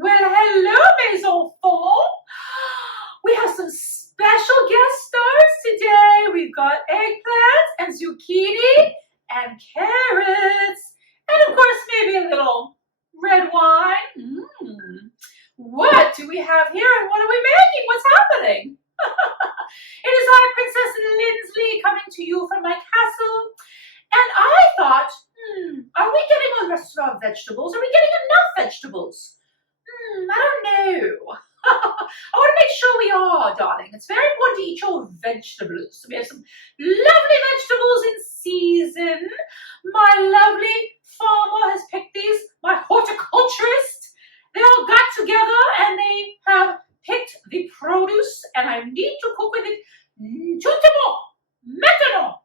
Well, hello, mes enfants. We have some special guest stars today. We've got eggplants and zucchini and carrots. And of course, maybe a little red wine. What do we have here and what are we making? What's happening? It is I, Princess Lindsley, coming to you from my castle. And I thought, are we getting a restaurant of vegetables? Are we getting enough vegetables? I don't know. I want to make sure we are, darling. It's very important to eat your vegetables. So we have some lovely vegetables in season. My lovely farmer has picked these, my horticulturist. They all got together and they have picked the produce and I need to cook with it maintenant,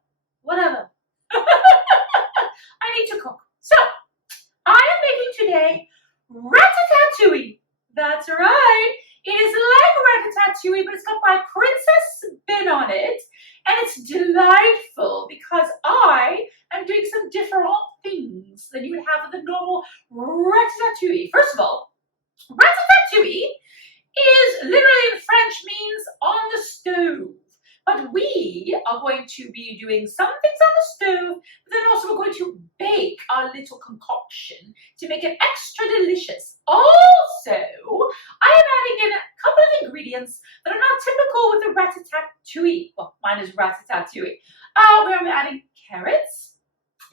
whatever. I need to cook. So, I am making today Rat-a-tatouille. That's right. It is like Ratatouille, but it's got my princess spin on it. And it's delightful because I am doing some different things than you would have with a normal Ratatouille. First of all, Ratatouille is literally in French means on the stove. But we are going to be doing some things on the stove, but then also we're going to bake our little concoction to make it extra delicious. Also, I am adding in a couple of ingredients that are not typical with the Rat-a-tatouille. Well, mine is Rat-a-tatouille. We're adding carrots.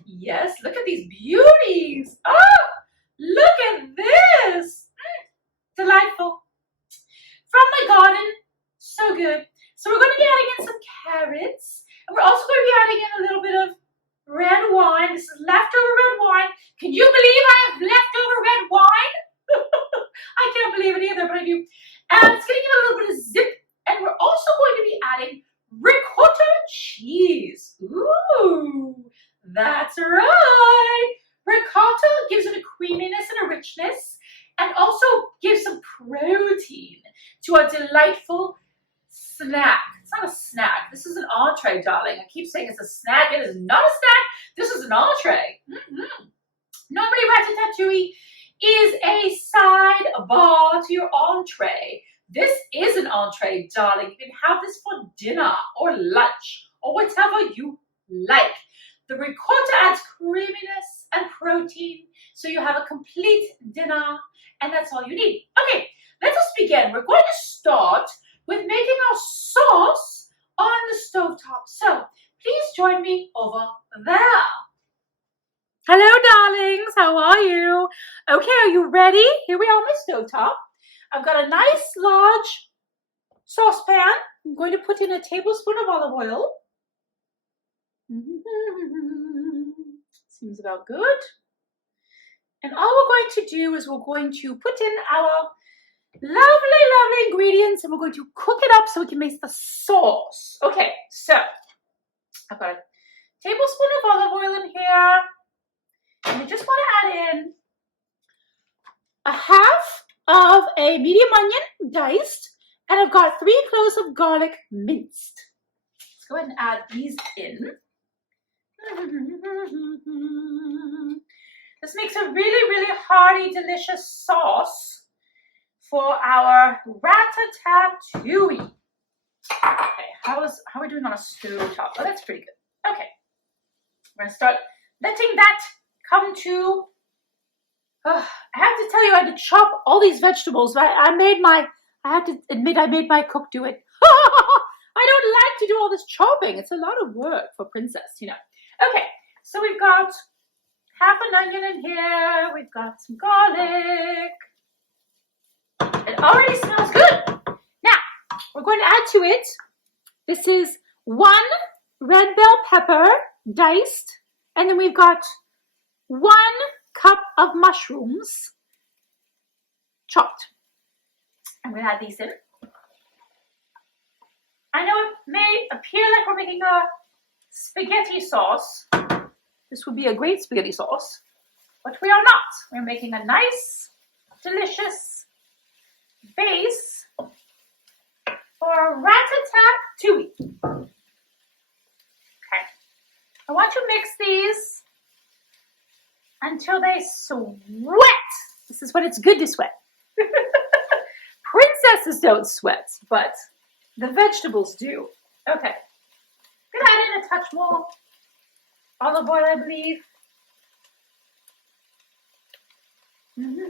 Yes, look at these beauties. Oh, look at this. Delightful. From my garden. So good. So we're going to be adding in some carrots, and we're also going to be adding in a little bit of red wine. This is leftover red wine. Can you believe I have leftover red wine? I can't believe it either, but I do. And it's going to give it a little bit of zip, and we're also going to be adding ricotta cheese. Ooh, that's right. Ricotta gives it a creaminess and a richness, and also gives some protein to our delightful snack. It's not a snack. This is an entree, darling. I keep saying it's a snack. It is not a snack. This is an entree. Normally, Ratatouille is a side bar to your entree. This is an entree, darling. You can have this for dinner or lunch or whatever you like. The ricotta adds creaminess and protein, so you have a complete dinner, and that's all you need. Okay, let us begin. We're going to start with making our sauce on the stovetop. So please join me over there. Hello, darlings. How are you? Okay, are you ready? Here we are on my stovetop. I've got a nice large saucepan. I'm going to put in a tablespoon of olive oil. Seems about good. And all we're going to do is we're going to put in our lovely ingredients and we're going to cook it up so we can make the sauce. Okay, so I've got a tablespoon of olive oil in here. And we just want to add in a half of a medium onion diced, and I've got 3 cloves of garlic minced. Let's go ahead and add these in. This makes a really hearty, delicious sauce for our Rat-a-tatouille. Okay, how are we doing on a stove top? Oh, that's pretty good. Okay, we're gonna start letting that come to. I have to tell you, I had to chop all these vegetables. I have to admit, I made my cook do it. I don't like to do all this chopping. It's a lot of work for Princess, you know. Okay, so we've got half an onion in here. We've got some garlic. It already smells good. Now, we're going to add to it, this is 1 red bell pepper diced, and then we've got 1 cup of mushrooms chopped. I'm going to add these in. I know it may appear like we're making a spaghetti sauce. This would be a great spaghetti sauce, but we are not. We're making a nice, delicious base for a Rat-a-tatouille. Okay. I want to mix these until they sweat. This is when it's good to sweat. princesses don't sweat, but the vegetables do. Okay. Gonna add in a touch more olive oil, I believe. And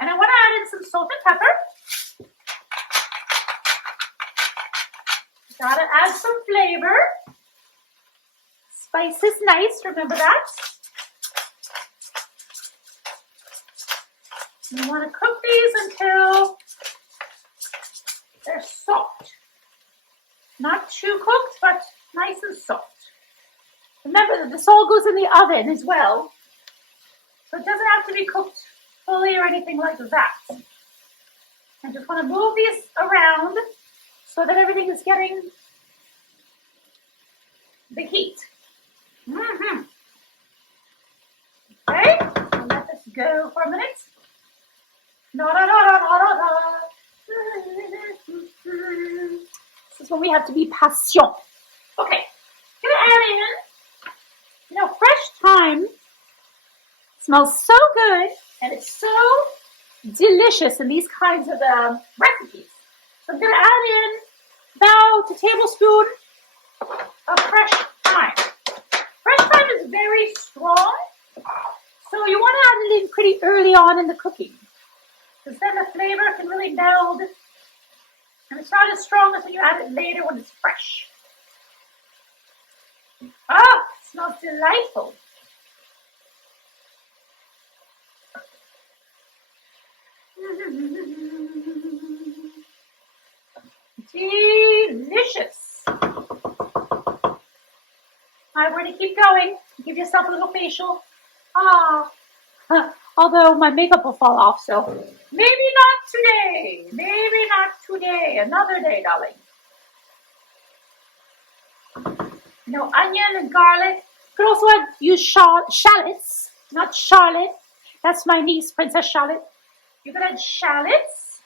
I want to add in some salt and pepper. Gotta add some flavor. Spice is nice, remember that. You want to cook these until they're soft. Not too cooked, but nice and soft. Remember that this all goes in the oven as well. So it doesn't have to be cooked fully or anything like that. I just want to move these around so that everything is getting the heat. Okay, I'll let this go for a minute. This is when we have to be patient. Okay, gonna add in, fresh thyme. Smells so good, and it's so delicious in these kinds of recipes. So I'm gonna add in about a tablespoon of fresh thyme. Fresh thyme is very strong, so you want to add it in pretty early on in the cooking, because then the flavor can really meld, and it's not as strong as when you add it later when it's fresh. Oh, it smells delightful. Delicious. Alright, we're going to keep going. Give yourself a little facial. Although my makeup will fall off, so maybe not today. Maybe not today. Another day, darling. Onion and garlic. You could also use shallots, not Charlotte. That's my niece, Princess Charlotte. You could add shallots.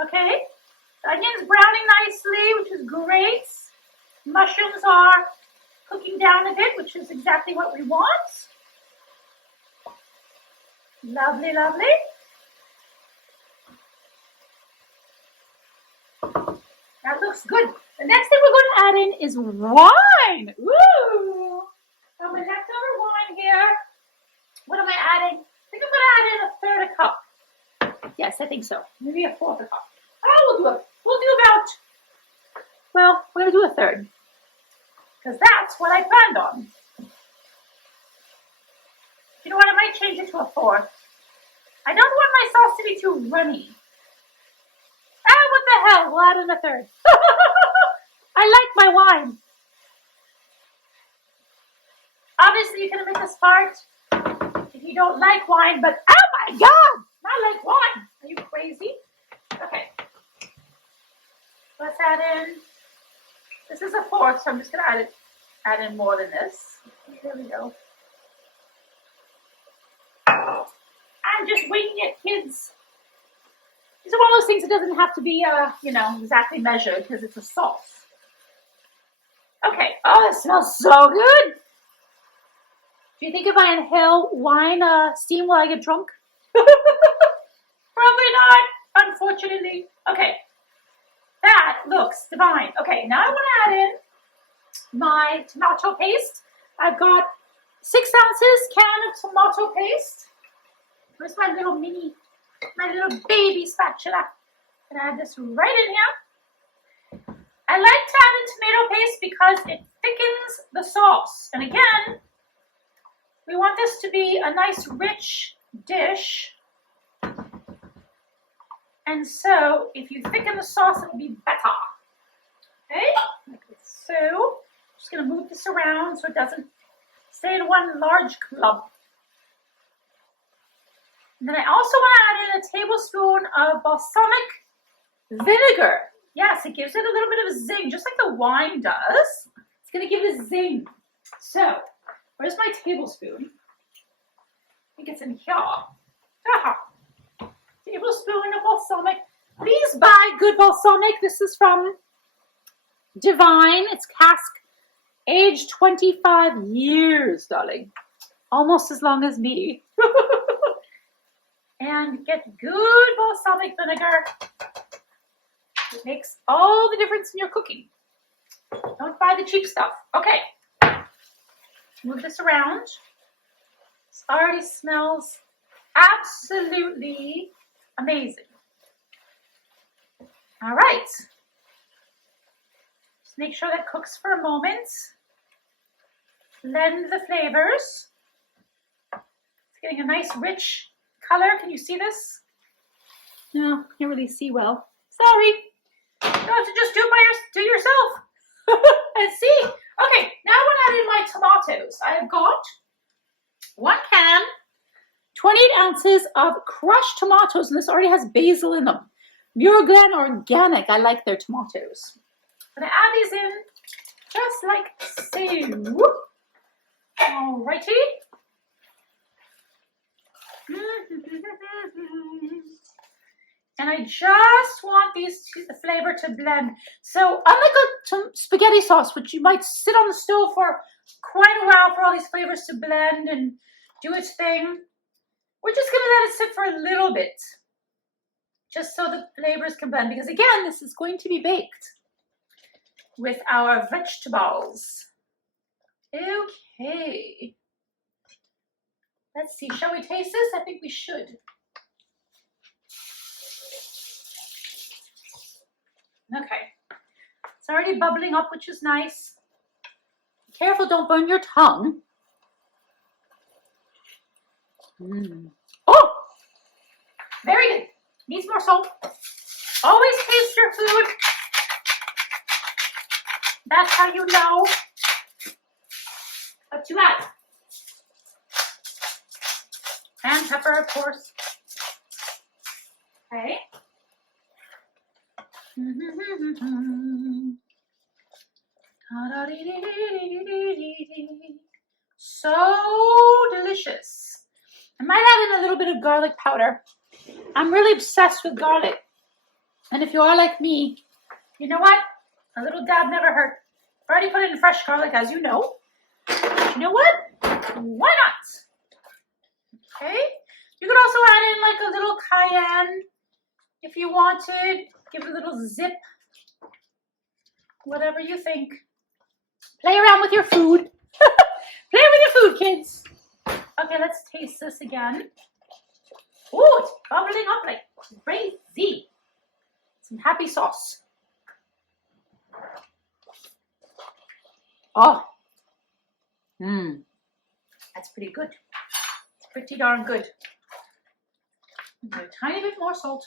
Okay. The onion's browning nicely, which is great. Mushrooms are cooking down a bit, which is exactly what we want. Lovely, lovely. That looks good. The next thing we're going to add in is wine. Woo! Got my leftover wine here. What am I adding? I think I'm going to add in a third a cup. Yes, I think so. Maybe a fourth a cup. We'll do about, we're going to do a third. Because that's what I planned on. You know what? I might change it to a fourth. I don't want my sauce to be too runny. What the hell? We'll add in a third. I like my wine. Obviously, you can omit this part if you don't like wine, but oh my God! I like wine. Are you crazy? Okay. Let's add in. This is a fourth, so I'm just going to add in more than this. Here we go. I'm just winging it, kids. These are one of those things that doesn't have to be, exactly measured because it's a sauce. Okay. Oh, it smells so good. Do you think if I inhale wine steam, will I get drunk? Probably not, unfortunately. Okay. That looks divine. Okay, now I want to add in my tomato paste. I've got 6 ounces can of tomato paste. Where's my little baby spatula? I'm gonna add this right in here. I like to add in tomato paste because it thickens the sauce. And again, we want this to be a nice rich dish. And so, if you thicken the sauce, it will be better. Okay, like so. Just going to move this around so it doesn't stay in one large clump. And then I also want to add in a tablespoon of balsamic vinegar. Yes, it gives it a little bit of a zing, just like the wine does. It's going to give it a zing. So, where's my tablespoon? I think it's in here. Tablespoon of balsamic. Please buy good balsamic. This is from Divine. It's cask aged 25 years, darling. almost as long as me. And get good balsamic vinegar. It makes all the difference in your cooking. Don't buy the cheap stuff. Okay. Move this around. This already smells absolutely amazing. All right. Just make sure that cooks for a moment. Blend the flavors. It's getting a nice rich color. Can you see this? No, can't really see well. Sorry. You have to just do it yourself. And see. Okay, now I want to add in my tomatoes. I've got 1 can, 28 ounces of crushed tomatoes, and this already has basil in them. Muir Organic, I like their tomatoes. I'm going to add these in just like so. Alrighty. And I just want the flavor to blend. So unlike a spaghetti sauce, which you might sit on the stove for quite a while for all these flavors to blend and do its thing, we're just going to let it sit for a little bit, just so the flavors can blend. Because again, this is going to be baked with our vegetables. Okay. Let's see, shall we taste this? I think we should. Okay, it's already bubbling up, which is nice. Be careful, don't burn your tongue. Oh, very good. Needs more salt. Always taste your food. That's how you know what to add. And pepper, of course. Okay. So delicious. I might add in a little bit of garlic powder. I'm really obsessed with garlic. And if you are like me, you know what? A little dab never hurt. I've already put in fresh garlic, as you know. But you know what? Why not? Okay. You could also add in like a little cayenne if you wanted. Give it a little zip. Whatever you think. Play around with your food. Play with your food, kids. Okay, let's taste this again. Oh, it's bubbling up like crazy. Some happy sauce. Oh. That's pretty good. It's pretty darn good. A tiny bit more salt.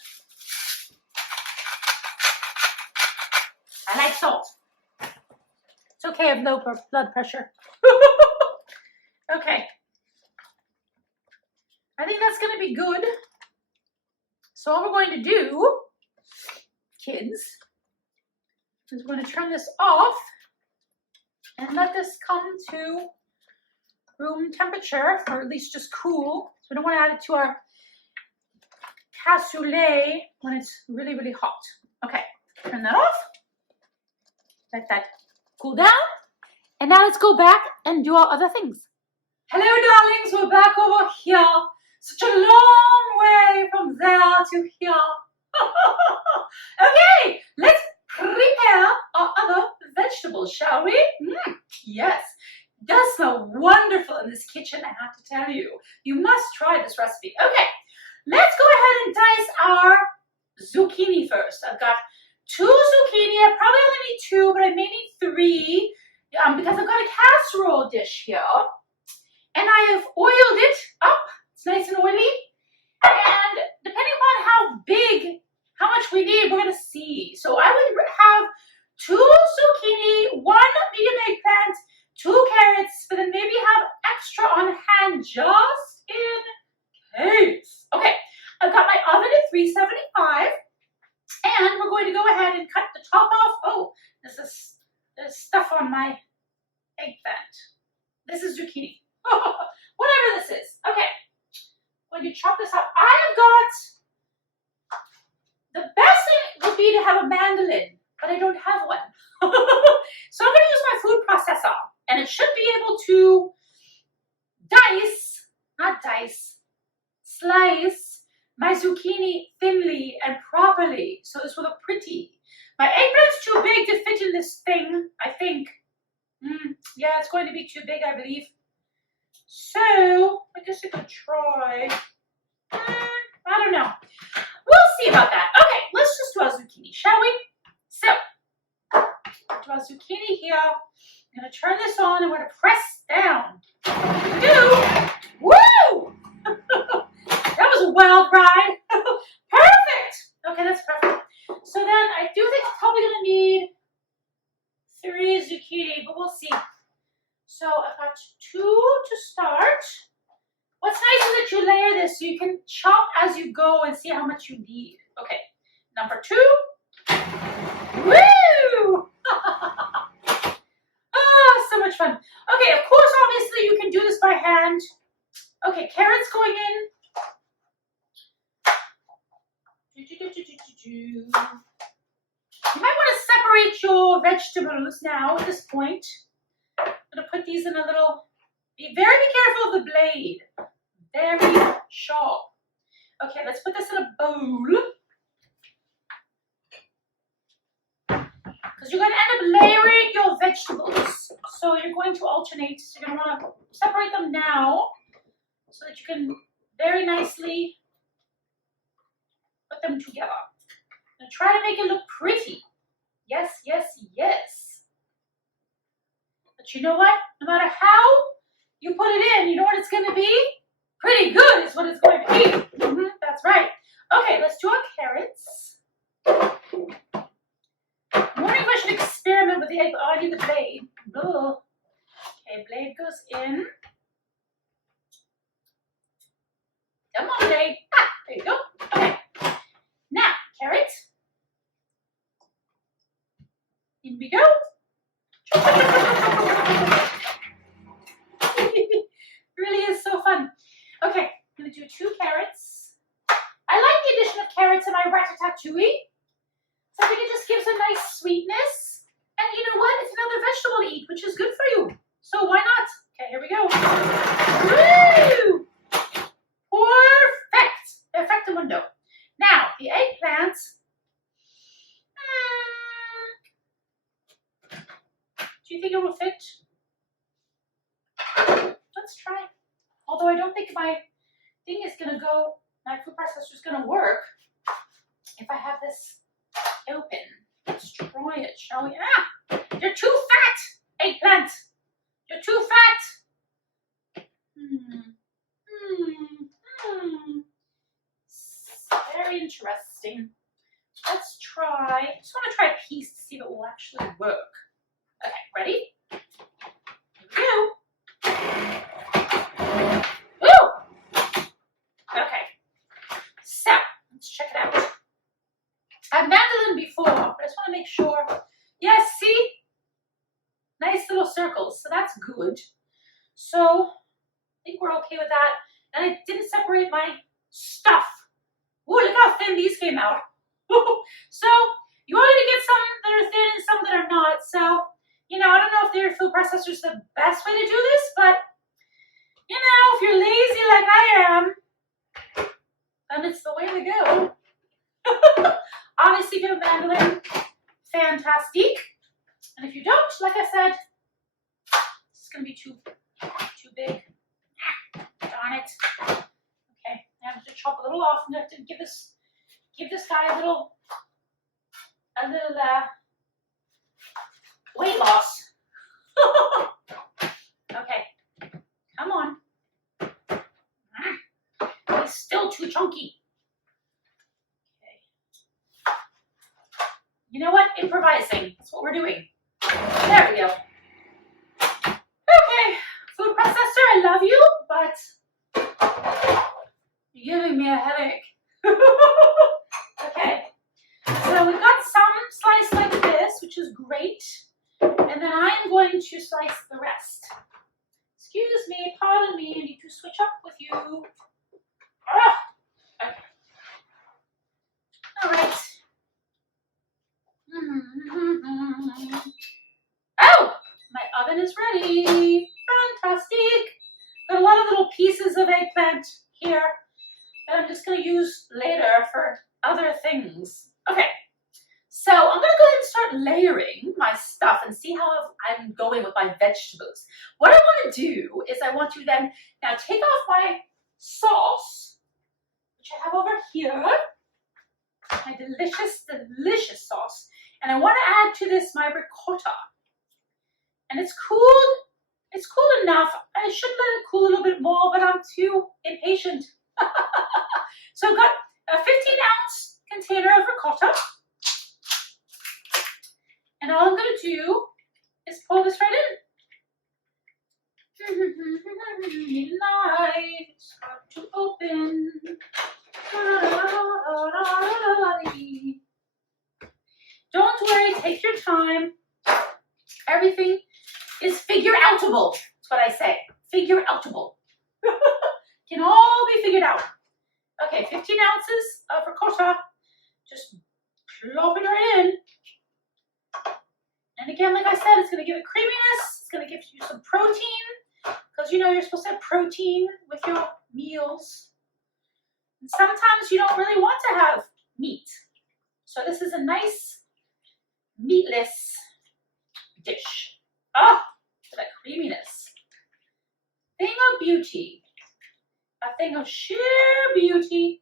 I like salt. It's okay, I have low blood pressure. Okay. I think that's going to be good. So all we're going to do, kids, is we're going to turn this off and let this come to room temperature, or at least just cool. So we don't want to add it to our cassoulet when it's really, really hot. Okay, turn that off. Let that cool down. And now let's go back and do our other things. Hello, darlings. We're back over here. Such a long way from there to here. Okay, let's prepare our other vegetables, shall we? Yes. It does smell wonderful in this kitchen, I have to tell you. You must try this recipe. Okay, let's go ahead and dice our zucchini first. I've got 2 zucchini. I probably only need 2, but I may need 3 because I've got a casserole dish here. And I have oiled it up. It's nice and oily. And depending upon how much we need, we're going to see. So I would have 2 zucchini, 1 medium eggplant, 2 carrots, but then maybe have extra on hand just in case. Okay, I've got my oven at 375. And we're going to go ahead and cut the top off. Oh, there's stuff on my eggplant. This is zucchini. Whatever this is. Okay. When you chop this up, I have got, the best thing would be to have a mandolin, but I don't have one. So I'm going to use my food processor, and it should be able to dice not dice, slice my zucchini thinly and properly, so this will look pretty. My eggplant's too big to fit in this thing, I think. Yeah, it's going to be too big, I believe. So, I guess I could try. I don't know. We'll see about that. Okay, let's just do our zucchini, shall we? So, do our zucchini here. I'm going to turn this on and we're going to press down. Woo! That was a wild ride. Perfect! Okay, that's perfect. So then I do think it's probably going to need 3 zucchini, but we'll see. So I've got 2 to start. What's nice is that you layer this so you can chop as you go and see how much you need. Okay, number 2. Woo! Oh, so much fun. Okay, of course, obviously you can do this by hand. Okay, carrots going in. You might want to separate your vegetables now at this point. I'm going to put these in a little, be careful of the blade. Very sharp. Okay, let's put this in a bowl. Because you're going to end up layering your vegetables. So you're going to alternate. So you're going to want to separate them now so that you can very nicely put them together. And try to make it look pretty. Yes, yes, yes. But you know what? No matter how you put it in, you know what it's going to be? Pretty good is what it's going to be. That's right. Okay, let's do our carrots. I'm wondering if I should experiment with the egg. Oh, I need the blade. Ugh. Okay, blade goes in. Come on, blade. Ah, there you go. Okay. Now, carrot. In we go. Really is so fun. Okay, I'm going to do 2 carrots. I like the addition of carrots in my Rat-a-tatouille. So I think it just gives a nice sweetness. And you know what? It's another vegetable to eat, which is good for you. So why not? Okay, here we go. Woo! Perfect. Perfectamundo. Now, the eggplant. Do you think it will fit? Let's try. Although I don't think my thing is going to go, my food processor is going to work if I have this open. Let's try it, shall we? Ah! You're too fat, eggplant! You're too fat! Very interesting. Let's try, I just want to try a piece to see if it will actually work. Okay, ready? Here we go. Woo! Okay, so let's check it out. I've mandolin before, but I just want to make sure. Yes, see? Nice little circles, so that's good. So I think we're okay with that. And I didn't separate my stuff. Ooh, look how thin these came out. So you want to get some that are thin and some that are not. So, you know, I don't know if their food processor is the best way to do this, but, you know, if you're lazy like I am, then it's the way to go. Obviously, if you have a mandolin, fantastic. And if you don't, like I said, it's going to be too big. Darn it. Okay, I have to chop a little off and I have to give this guy a little weight loss. Okay, come on. He's still too chunky. Okay. You know what? Improvising. That's what we're doing. There we go. Okay, food processor, I love you, but you're giving me a headache. Okay, so we've got some sliced like this, which is great. And then I'm going to slice the rest. Excuse me, pardon me, I need to switch up with you. Okay. All right. Oh, my oven is ready. Fantastic. Got a lot of little pieces of eggplant eggplant here that I'm just going to use later for other things. Okay, so I'm going to go ahead and start layering my stuff and see how I'm going with my vegetables. What I want to do is I want to then now take off my sauce, which I have over here, my delicious, delicious sauce, and I want to add to this my ricotta. And it's cooled. It's cool enough. I should let it cool a little bit more, but I'm too impatient. So I've got a 15-ounce container of ricotta. And all I'm going to do is pour this right in. Lights got to open. Don't worry, take your time. Everything is figure-outable. That's what I say. Figure-outable. Can all be figured out. Okay, 15 ounces of ricotta. Just plop it right in. And again, like I said, it's going to give it creaminess. It's going to give you some protein. Because you know you're supposed to have protein with your meals. And sometimes you don't really want to have meat. So this is a nice meatless dish. Ah, that creaminess. Thing of beauty. A thing of sheer beauty.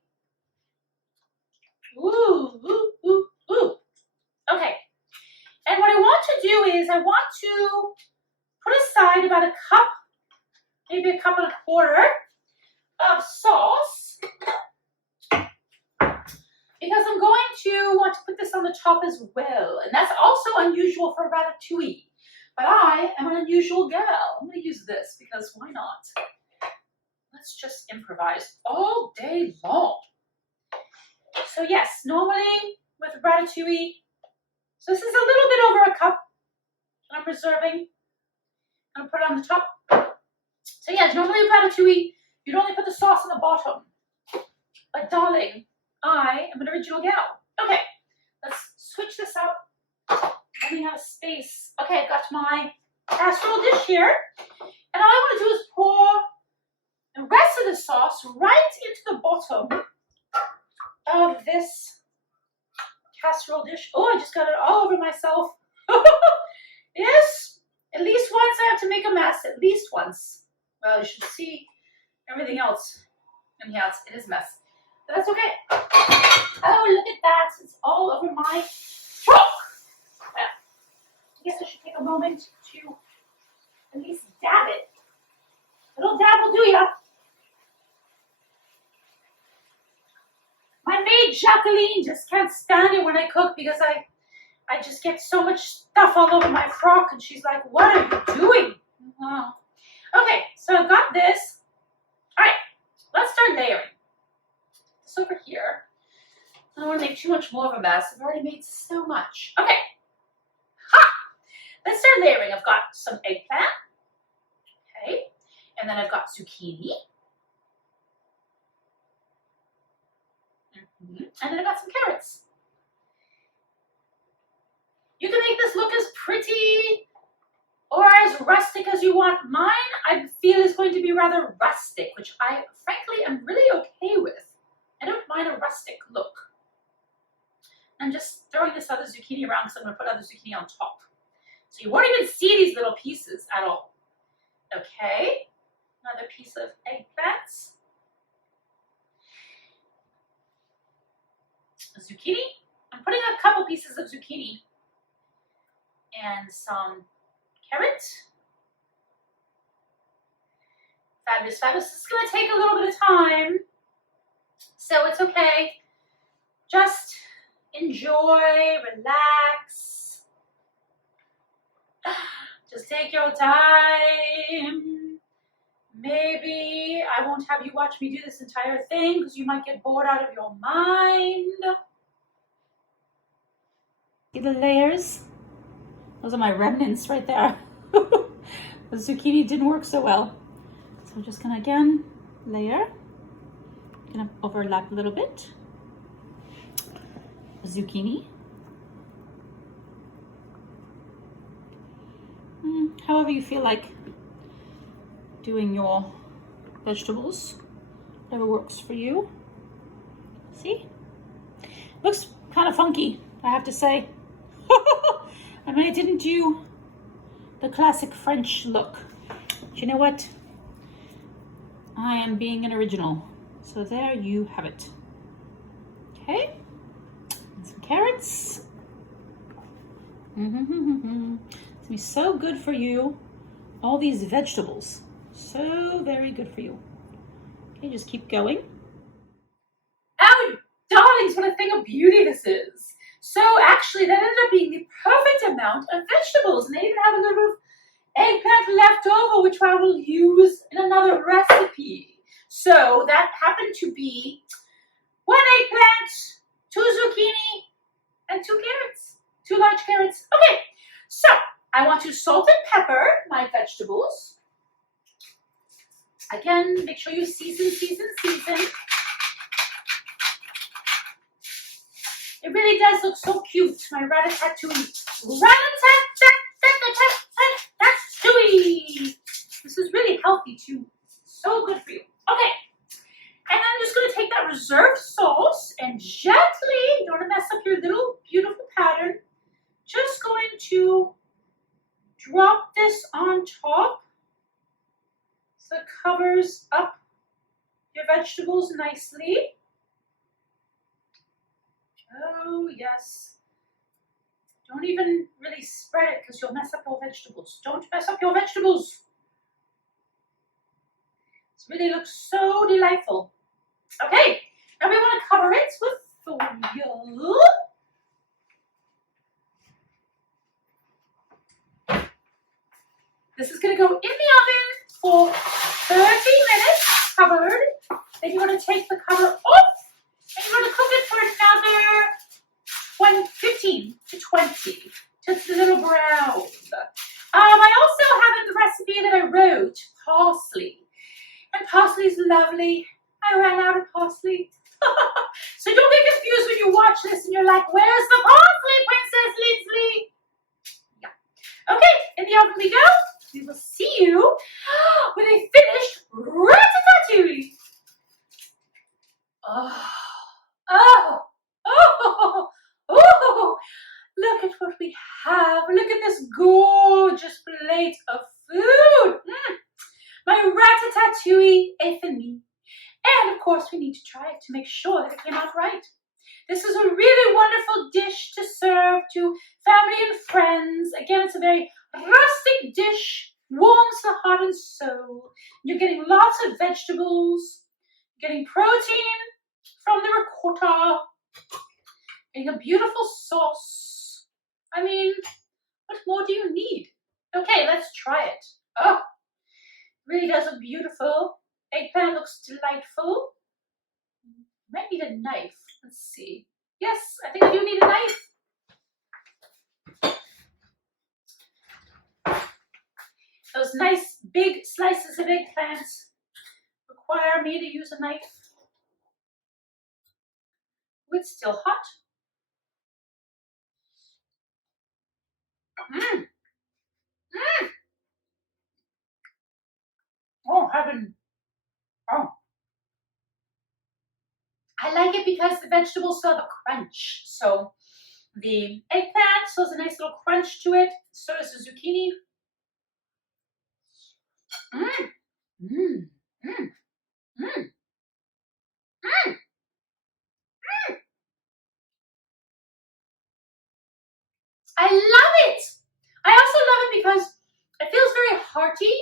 Ooh, ooh, ooh, ooh. Okay. And what I want to do is I want to put aside about a cup, maybe a cup and a quarter of sauce. Because I'm going to want to put this on the top as well. And that's also unusual for ratatouille. But I am an unusual girl. I'm going to use this because why not? Let's just improvise all day long. So yes, normally with ratatouille, so this is a little bit over a cup that I'm preserving. I'm going to put it on the top. So yes, normally with ratatouille, you'd only put the sauce on the bottom. But darling, I am an original gal. Okay, let's switch this up. Running out of space. Okay, I've got my casserole dish here. And all I want to do is pour the rest of the sauce right into the bottom of this casserole dish. Oh, I just got it all over myself. Yes, at least once I have to make a mess. At least once. Well, you should see everything else. And yeah, it is a mess. But that's okay. Oh, look at that. It's all over my fork. I guess I should take a moment to at least dab it. A little dab will do ya. My maid Jacqueline just can't stand it when I cook because I just get so much stuff all over my frock and she's like, what are you doing? Oh. Okay, so I've got this. All right, let's start layering. This over here. I don't want to make too much more of a mess. I've already made so much. Okay. Ha! Let's start layering. I've got some eggplant. Okay. And then I've got zucchini. And then I've got some carrots. You can make this look as pretty or as rustic as you want. Mine, I feel, is going to be rather rustic, which I, frankly, am really okay with. I don't mind a rustic look. I'm just throwing this other zucchini around because I'm going to put other zucchini on top. So you won't even see these little pieces at all. Okay, another piece of eggplants. Zucchini. I'm putting a couple pieces of zucchini and some carrot. Fabulous, fabulous. This is going to take a little bit of time, so it's okay. Just enjoy, relax. Just take your time. Maybe I won't have you watch me do this entire thing because you might get bored out of your mind. See the layers? Those are my remnants right there. The zucchini didn't work so well. So I'm just gonna again layer. Gonna overlap a little bit. Zucchini. However you feel like doing your vegetables. Whatever works for you. See? Looks kind of funky, I have to say. I mean, I didn't do the classic French look. But you know what? I am being an original. So there you have it. Okay. And some carrots. It's gonna be so good for you. All these vegetables. So very good for you. Okay, just keep going. Oh, darlings, what a thing of beauty this is. So actually, that ended up being the perfect amount of vegetables. And they even have a little bit of eggplant left over, which I will use in another recipe. So that happened to be 1 eggplant, 2 zucchini, and 2 carrots. 2 large carrots. Okay, so I want to salt and pepper my vegetables. Again, make sure you season. It really does look so cute, my Rat-a-tatouille. Rat-a-tat-tat-tat-tat-tatouille. This is really healthy too. So good for you. Okay, and I'm just going to take that reserved sauce and gently, you don't want to mess up your little beautiful pattern, just going to drop this on top so it covers up your vegetables nicely. Oh, yes. Don't even really spread it because you'll mess up your vegetables. Don't mess up your vegetables. This really looks so delightful. Okay, now we want to cover it with foil. This is going to go in the oven for 30 minutes covered. Then you want to take the cover off and you want to cook it for another 15 to 20 till it's a little brown. I also have in the recipe that I wrote parsley. And parsley is lovely. I ran out of parsley. So don't get confused when you watch this and you're like, where's the parsley, Princess Lindsay? Yeah. Okay, in the oven we go. We will see you with a finished Rat-a-tatouille. Oh, look at what we have. Look at this gorgeous plate of food. My Rat-a-tatouille est fini. And of course, we need to try it to make sure that it came out right. This is a really wonderful dish to serve to family and friends. Again, it's a very rustic dish, warms the heart and soul. You're getting lots of vegetables, getting protein from the ricotta, getting a beautiful sauce. I mean, what more do you need? Okay, let's try it. Oh, really does look beautiful. Eggplant looks delightful. Might need a knife. Let's see. Yes, I think I do need a knife. Those nice big slices of eggplant require me to use a knife. Oh, it's still hot. Oh, heaven. Oh. I like it because the vegetables still have a crunch. So the eggplant still has a nice little crunch to it. So does the zucchini. I love it. I also love it because it feels very hearty,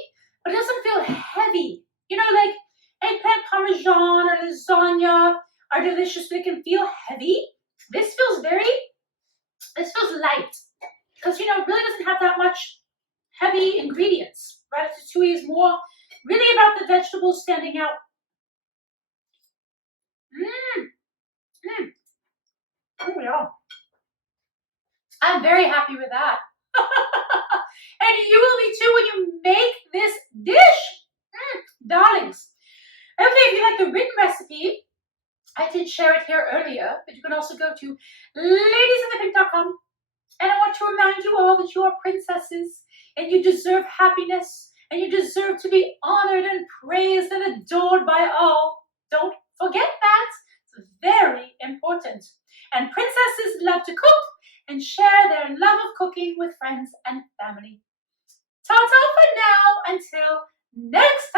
but it doesn't feel heavy. You know, like eggplant parmesan or lasagna are delicious, but it can feel heavy. This feels light because, you know, it really doesn't have that much heavy ingredients. Ratatouille is more really about the vegetables standing out. Oh, yeah. I'm very happy with that. And you will be too when you make this dish. Darlings. Okay, if you like the written recipe, I did share it here earlier, but you can also go to ladiesinthepink.com. And I want to remind you all that you are princesses and you deserve happiness and you deserve to be honored and praised and adored by all. Don't important. And princesses love to cook and share their love of cooking with friends and family. Ta-ta for now, until next